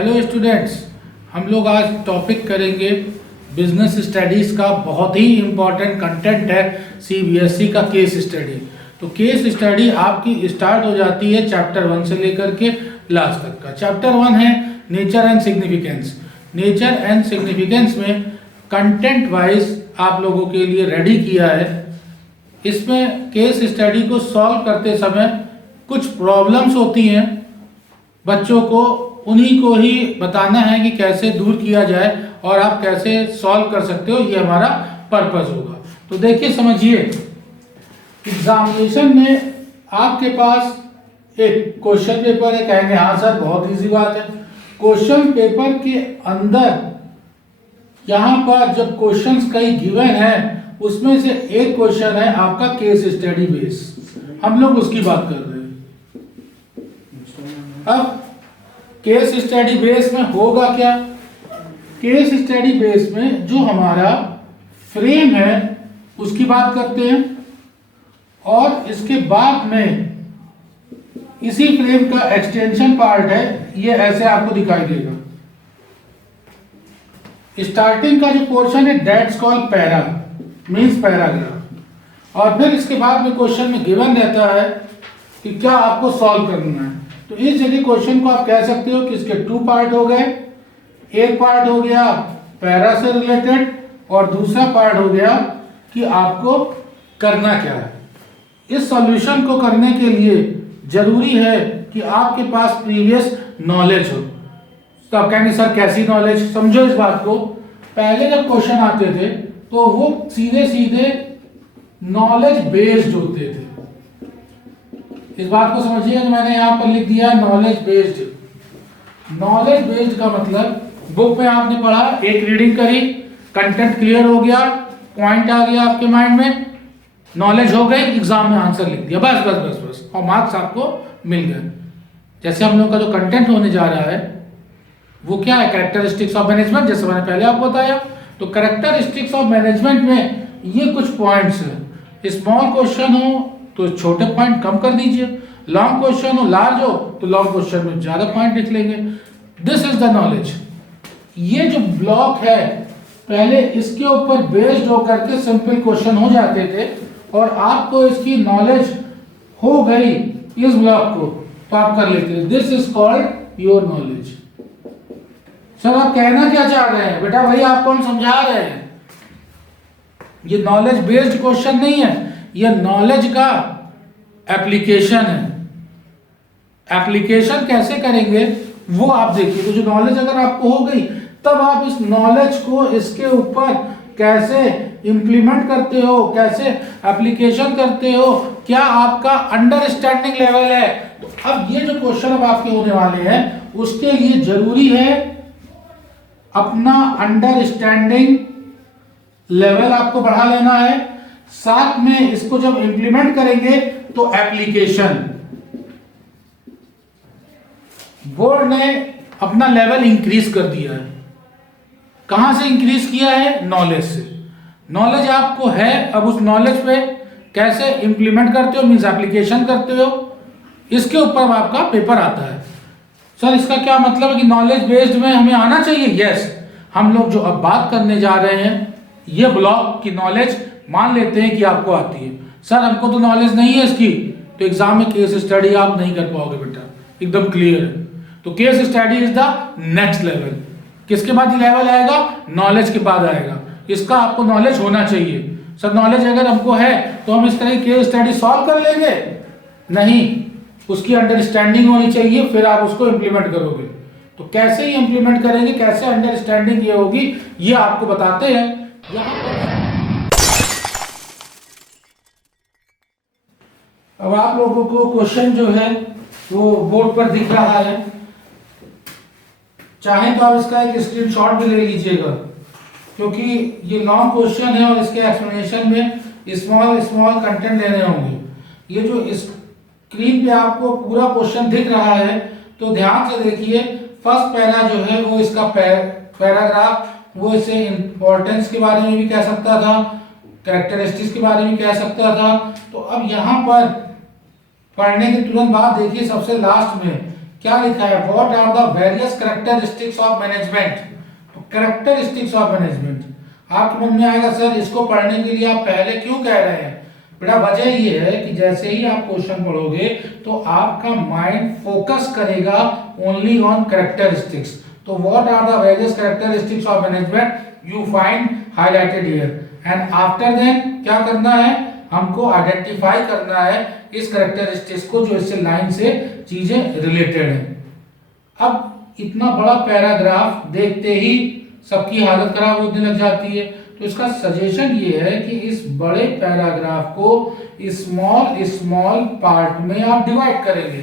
Hello students, हम लोग आज टॉपिक करेंगे बिजनेस स्टडीज़ का। बहुत ही इम्पॉर्टेंट कंटेंट है सीबीएसई का केस स्टडी। तो केस स्टडी आपकी स्टार्ट हो जाती है चैप्टर 1 से लेकर के लास्ट तक का। चैप्टर 1 है nature and significance. Nature and significance में कंटेंट वाइज आप लोगों के लिए रेडी किया है। इसमें केस स्टडी को सॉल्व करते समय कुछ प्रॉब्लम्स होती हैं, बच्चों को उन्हीं को ही बताना है कि कैसे दूर किया जाए और आप कैसे सॉल्व कर सकते हो, ये हमारा पर्पस होगा। तो देखिए, समझिए, एग्जामिनेशन में आपके पास एक क्वेश्चन पेपर है। कहेंगे हाँ सर बहुत इजी बात है। क्वेश्चन पेपर के अंदर यहाँ पर जब क्वेश्चंस कई गिवन है, उसमें से एक क्वेश्चन है आपका केस स्टडी बेस। हम लोग उसकी बात कर रहे हैं। अब केस स्टडी बेस में होगा क्या? केस स्टडी बेस में जो हमारा फ्रेम है उसकी बात करते हैं, और इसके बाद में इसी फ्रेम का एक्सटेंशन पार्ट है, ये ऐसे आपको दिखाई देगा। स्टार्टिंग का जो पोर्शन है that's called para, means paragraph, और फिर इसके बाद में क्वेश्चन में गिवन रहता है कि क्या आपको सॉल्व करना है। तो इस जगह क्वेश्चन को आप कह सकते हो कि इसके 2 पार्ट हो गए। एक पार्ट हो गया पैरा से रिलेटेड और दूसरा पार्ट हो गया कि आपको करना क्या है। इस सॉल्यूशन को करने के लिए जरूरी है कि आपके पास प्रीवियस नॉलेज हो। तो आप कहेंगे सर कैसी नॉलेज? समझो इस बात को। पहले जब क्वेश्चन आते थे तो वो सीधे सीधे नॉलेज बेस्ड होते थे। इस बात को समझिए, मैंने यहाँ पर लिख दिया नॉलेज बेस्ड। नॉलेज बेस्ड का मतलब बुक में आपने पढ़ा, एक रीडिंग करी, कंटेंट क्लियर हो गया, पॉइंट आ गया आपके माइंड में, नॉलेज हो गई, एग्जाम में आंसर लिख दिया, बस बस बस बस, और मार्क्स आपको मिल गए। जैसे हम लोग का जो कंटेंट होने जा रहा है वो क्या है? कैरेक्टरिस्टिक्स ऑफ मैनेजमेंट, जैसे मैंने पहले आपको बताया। तो कैरेक्टरिस्टिक्स ऑफ मैनेजमेंट में ये कुछ पॉइंट्स हैं। स्मॉल क्वेश्चन हो तो छोटे पॉइंट कम कर दीजिए, लॉन्ग क्वेश्चन हो, लार्ज हो तो लॉन्ग क्वेश्चन में ज्यादा पॉइंट लिख लेंगे। This is the knowledge. ये जो ब्लॉक है, पहले इसके ऊपर बेस्ड होकर के सिंपल क्वेश्चन हो जाते थे, और आपको इसकी नॉलेज हो गई इस ब्लॉक को तो आप कर लेते थे। This is called your knowledge. Sir आप कहना क्या चाह रहे हैं? बेटा वही आपको हम समझा रहे हैं। ये नॉलेज बेस्ड क्वेश्चन नहीं है, ये नॉलेज का एप्लीकेशन है। एप्लीकेशन कैसे करेंगे वो आप देखिए। तो जो नॉलेज अगर आपको हो गई, तब आप इस नॉलेज को इसके ऊपर कैसे इंप्लीमेंट करते हो, कैसे एप्लीकेशन करते हो, क्या आपका अंडरस्टैंडिंग लेवल है। तो अब ये जो क्वेश्चन अब आपके होने वाले हैं, उसके लिए जरूरी है अपना अंडरस्टैंडिंग लेवल आपको बढ़ा लेना है। साथ में इसको जब इंप्लीमेंट करेंगे तो एप्लीकेशन। बोर्ड ने अपना लेवल इंक्रीज कर दिया है। कहां से इंक्रीज किया है? नॉलेज से। नॉलेज आपको है, अब उस नॉलेज पे कैसे इंप्लीमेंट करते हो, मींस एप्लीकेशन करते हो, इसके ऊपर आपका पेपर आता है। सर इसका क्या मतलब है कि नॉलेज बेस्ड में हमें आना चाहिए? यस। हम लोग जो अब बात करने जा रहे हैं, ये ब्लॉक की नॉलेज मान लेते हैं कि आपको आती है। सर हमको तो नॉलेज नहीं है इसकी, तो एग्जाम में केस स्टडी आप नहीं कर पाओगे बेटा, एकदम क्लियर है। तो case study is the next level. किसके बाद लेवल आएगा? नॉलेज के बाद आएगा। इसका आपको नॉलेज होना चाहिए। सर नॉलेज अगर हमको है तो हम इस तरह की केस स्टडी सॉल्व कर लेंगे? नहीं, उसकी अंडरस्टैंडिंग होनी चाहिए, फिर आप उसको इंप्लीमेंट करोगे। तो कैसे ही इंप्लीमेंट करेंगे, कैसे अंडरस्टैंडिंग ये होगी, ये आपको बताते हैं यहां पर। अब आप लोगों को क्वेश्चन जो है वो बोर्ड पर दिख रहा है। चाहे तो आप इसका एक स्क्रीनशॉट भी ले लीजिएगा, क्योंकि ये लॉन्ग क्वेश्चन है और इसके एक्सप्लेनेशन में स्मॉल स्मॉल कंटेंट लेने होंगे। ये जो स्क्रीन पे आपको पूरा क्वेश्चन दिख रहा है, तो ध्यान से देखिए। फर्स्ट पैरा जो है वो इसका पैराग्राफ, वो इसे इंपॉर्टेंस के बारे में भी कह सकता था, कैरेक्टरिस्टिक्स के बारे में कह सकता था। तो अब यहाँ पर पढ़ने के तुरंत बाद देखिए सबसे लास्ट में क्या लिखा है, what are the various characteristics of management. तो कैरेक्टरिस्टिक्स ऑफ मैनेजमेंट आपके मन में आएगा सर इसको पढ़ने के लिए आप पहले क्यों कह रहे हैं। बेटा वजह ये है कि जैसे ही आप क्वेश्चन पढ़ोगे तो आपका माइंड फोकस करेगा ओनली ऑन कैरेक्टरिस्टिक्स। तो what are the various characteristics of management you find highlighted here and after then क्या करना है, हमको आइडेंटिफाई करना है इस कैरेक्टरिस्टिक्स को जो इससे लाइन से चीजें रिलेटेड है। अब इतना बड़ा पैराग्राफ देखते ही सबकी हालत खराब होने लग जाती है, तो इसका सजेशन ये है कि इस बड़े पैराग्राफ को स्मॉल स्मॉल पार्ट में आप डिवाइड करेंगे।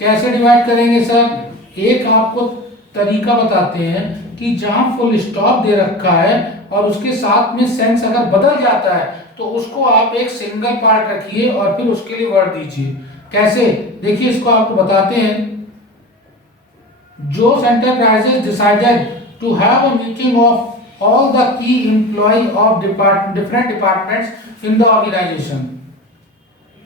कैसे डिवाइड करेंगे सर, एक आपको तरीका बताते हैं कि जहां फुल स्टॉप दे रखा है और उसके साथ में सेंस अगर बदल जाता है तो उसको आप एक सिंगल पार्ट रखिए और फिर उसके लिए वर्ड दीजिए। कैसे, देखिए इसको आपको बताते हैं। जो enterprises decided to have a meeting of all the key employ of different departments in the organisation.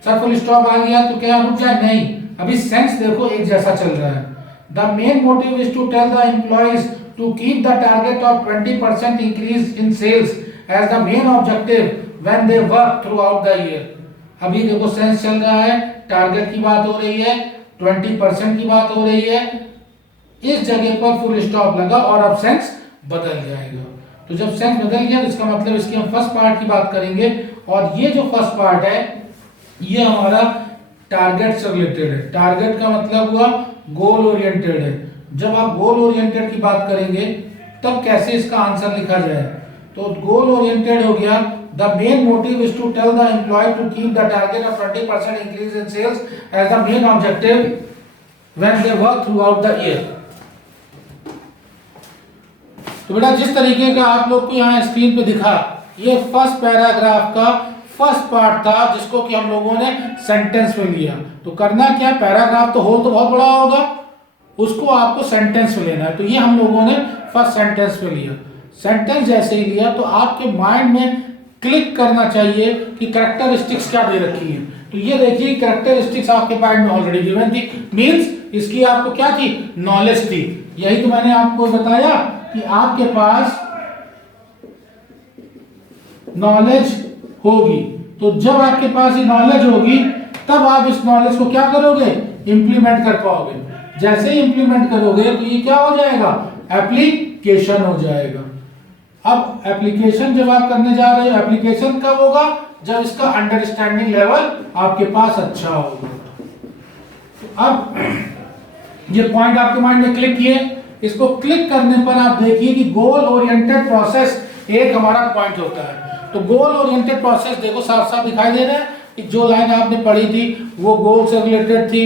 Sir full stop आ गया तो क्या रुक जाए, नहीं, अभी सेंस देखो एक जैसा चल रहा है। The main motive is to tell the employees to keep the target of 20% increase in sales as the main objective when they work throughout the year. अभी देखो सेंस चल रहा है, टारगेट की बात हो रही है, 20% की बात हो रही है, इस जगह पर फुल स्टॉप लगा और अब सेंस बदल जाएगा। तो जब सेंस बदल गया तो इसका मतलब इसकी हम फर्स्ट पार्ट की बात करेंगे और ये जो फर्स्ट पार्ट है ये हमारा टारगेट से रिलेटेड है। टारगेट का मतलब हुआ गोल ओरिएंटेड है। जब आप गोल ओरिएंटेड की बात करेंगे तब कैसे इसका आंसर लिखा जाए, तो गोल ओरिएंटेड हो गया the main motive is to tell the employee to keep the target of 20% increase in sales as the main objective when they work throughout the year। तो बेटा जिस तरीके का आप लोग को यहाँ स्क्रीन पे दिखा, ये फर्स्ट पैराग्राफ का फर्स्ट पार्ट था जिसको कि हम लोगों ने सेंटेंस में लिया। तो करना क्या, पैराग्राफ तो होल तो बहुत बड़ा होगा, उसको आपको सेंटेंस में लेना है। तो ये हम लोगों ने फर्स्ट सेंटेंस में लिया। सेंटेंस जैसे ही लिया तो आपके माइंड में क्लिक करना चाहिए कि कैरेक्टरिस्टिक्स क्या दे रखी है। तो ये देखिए कैरेक्टरिस्टिक्स आपके माइंड में ऑलरेडी गिवन थी, मींस इसकी आपको क्या थी, नॉलेज थी। यही तो मैंने आपको बताया कि आपके पास नॉलेज होगी, तो जब आपके पास ये नॉलेज होगी तब आप इस नॉलेज को क्या करोगे, इंप्लीमेंट कर पाओगे। जैसे ही इंप्लीमेंट करोगे तो ये क्या हो जाएगा, एप्लीकेशन हो जाएगा। अब एप्लीकेशन जब आप करने जा रहे हो, एप्लीकेशन कब होगा, जब इसका अंडरस्टैंडिंग लेवल आपके पास अच्छा होगा। तो अब ये पॉइंट आपके माइंड में क्लिक किए, इसको क्लिक करने पर आप देखिए कि गोल ओरिएंटेड प्रोसेस एक हमारा पॉइंट होता है। तो गोल ओरिएंटेड प्रोसेस देखो साफ साफ दिखाई दे रहा है कि जो लाइन आपने पढ़ी थी वो गोल से रिलेटेड थी,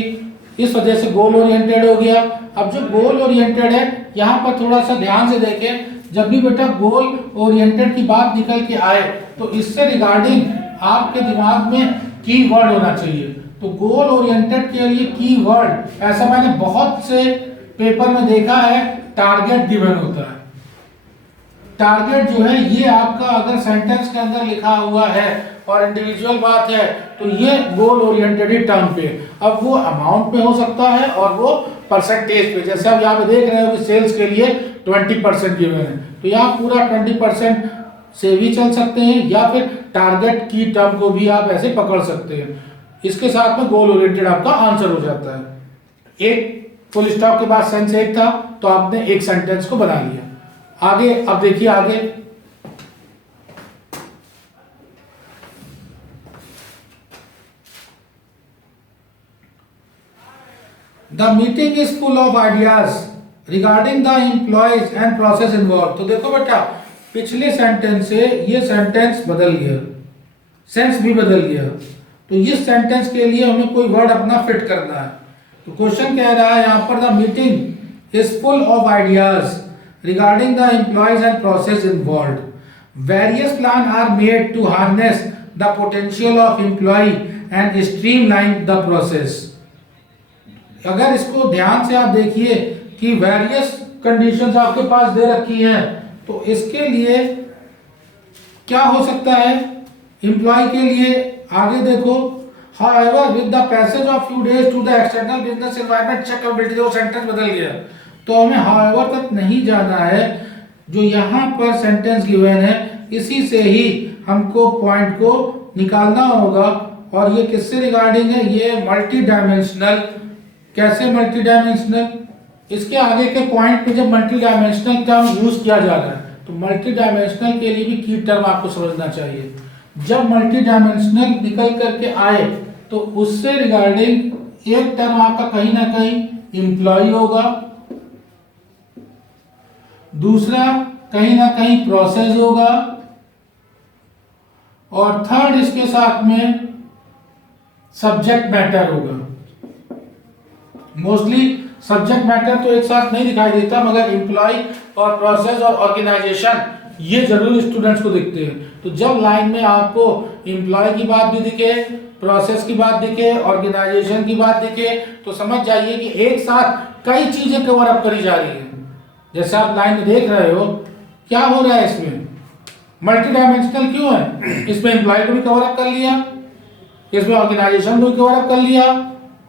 इस वजह से गोल ओरिएंटेड हो गया। अब जो गोल ओरिएंटेड है यहाँ पर थोड़ा सा ध्यान से देखें, जब भी बेटा गोल ओरिएंटेड की बात निकल के आए तो इससे रिगार्डिंग आपके दिमाग में कीवर्ड होना चाहिए। तो गोल ओरिएंटेड के लिए कीवर्ड, ऐसा मैंने बहुत से पेपर में देखा है, टारगेट गिवन होता है। टारगेट जो है ये आपका अगर सेंटेंस के अंदर लिखा हुआ है और इंडिविजुअल बात है तो ये गोल ओरिएंटेड ही टर्म पे, अब वो अमाउंट पे हो सकता है और वो परसेंटेज पे। जैसे आप यहाँ पे देख रहे हो कि सेल्स के लिए 20% गिवन है, तो यहाँ पूरा 20% से भी चल सकते हैं या फिर टारगेट की टर्म को भी आप ऐसे पकड़ सकते हैं। इसके साथ में गोल ओरिएंटेड आपका आंसर हो जाता है। एक फुल स्टॉप के बाद सेंस एक था तो आपने एक सेंटेंस को बना लिया। आगे अब देखिए आगे, the meeting is full of ideas regarding the employees and process involve. तो देखो बेटा पिछले सेंटेंस से ये सेंटेंस बदल गया, सेंस भी बदल गया, तो इस सेंटेंस के लिए हमें कोई वर्ड अपना फिट करना है। तो क्वेश्चन कह रहा है यहाँ पर the meeting is full of ideas regarding the employees and process involved. Various plans are made to harness the potential of employee and streamline the process. अगर इसको ध्यान से आप देखिए कि various conditions आपके पास दे रखी हैं, तो इसके लिए क्या हो सकता है, एम्प्लॉय के लिए आगे देखो However, with the passage of few days to the external business environment, check capability, वो सेंटेंस बदल गया, तो हमें however तक नहीं जाना है, जो यहाँ पर सेंटेंस गिवन है इसी से ही हमको पॉइंट को निकालना होगा। और ये किससे रिगार्डिंग है, ये मल्टी डायमेंशनल। कैसे मल्टी डायमेंशनल, इसके आगे के पॉइंट पे जब मल्टी डायमेंशनल टर्म यूज किया जा रहा है तो मल्टी डायमेंशनल के लिए भी की टर्म आपको समझना चाहिए। जब मल्टी डायमेंशनल निकल करके आए तो उससे रिगार्डिंग एक टर्म आपका कहीं ना कहीं एम्प्लॉय होगा, दूसरा कहीं ना कहीं प्रोसेस होगा, और थर्ड इसके साथ में सब्जेक्ट मैटर होगा। मोस्टली सब्जेक्ट मैटर तो एक साथ नहीं दिखाई देता, मगर एम्प्लॉय और प्रोसेस और ऑर्गेनाइजेशन ये जरूर स्टूडेंट्स को दिखते हैं। तो जब लाइन में आपको एम्प्लॉय की बात भी दिखे, प्रोसेस की बात दिखे, ऑर्गेनाइजेशन की बात दिखे, तो समझ जाइए कि एक साथ कई चीजें कवर अप करी जा रही है। जैसे आप लाइन में देख रहे हो, क्या हो रहा है इसमें, मल्टी डायमेंशनल क्यों है, इसमें एम्प्लॉय को भी कवर अप कर लिया, इसमें ऑर्गेनाइजेशन को भी कवर अप कर लिया,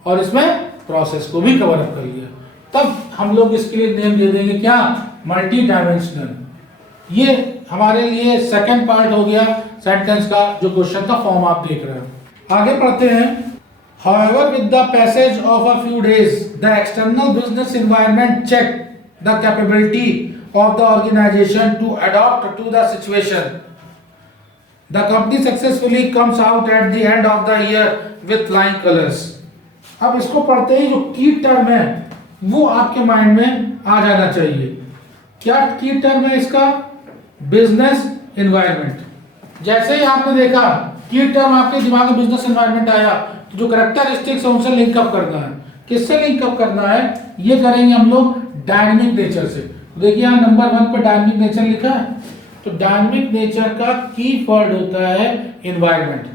और इसमें प्रोसेस को भी कवर अप कर लिया। तब हम लोग इसके लिए नेम दे देंगे क्या, मल्टी डायमेंशनल। ये हमारे लिए सेकंड पार्ट हो गया सेंटेंस का, जो क्वेश्चन का फॉर्म आप देख रहे हो। आगे पढ़ते हैं। However, with the passage of a few days, the external business environment checked the capability of the organization to adapt to the situation. The company successfully comes out at the end of the year with flying colors. अब इसको पढ़ते ही जो की term है वो आपके mind में आ जाना चाहिए। क्या की टर्म है इसका, बिजनेस एनवायरनमेंट। जैसे ही आपने देखा की टर्म आपके दिमाग में बिजनेस एनवायरनमेंट आया, तो जो कैरेक्टरिस्टिक्स है उनसे लिंकअप करना है। किससे लिंकअप करना है, ये करेंगे हम लोग डायनेमिक नेचर से। तो देखिए यहाँ नंबर 1 पर डायनेमिक नेचर लिखा है, तो डायनेमिक नेचर का की वर्ड होता है एनवायरनमेंट।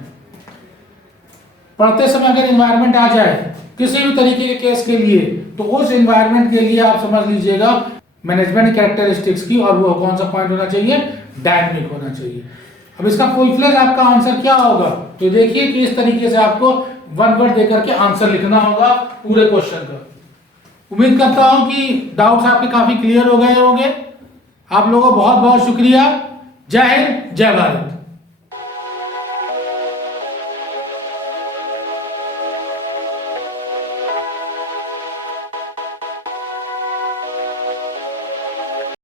पढ़ते समय अगर एनवायरनमेंट आ जाए किसी भी तरीके के केस के लिए, तो उस एनवायरनमेंट के लिए आप समझ लीजिएगा मैनेजमेंट कैरेक्टरिस्टिक्स की, और वो कौन सा पॉइंट होना चाहिए, डायनेमिक होना चाहिए। अब इसका फुल फ्लेज आपका आंसर क्या होगा, तो देखिए कि इस तरीके से आपको वन वर्ड देकर के आंसर लिखना होगा पूरे क्वेश्चन का। उम्मीद करता हूं कि डाउट्स आपके काफी क्लियर हो गए होंगे। आप लोगों को बहुत बहुत शुक्रिया। जय हिंद, जय भारत।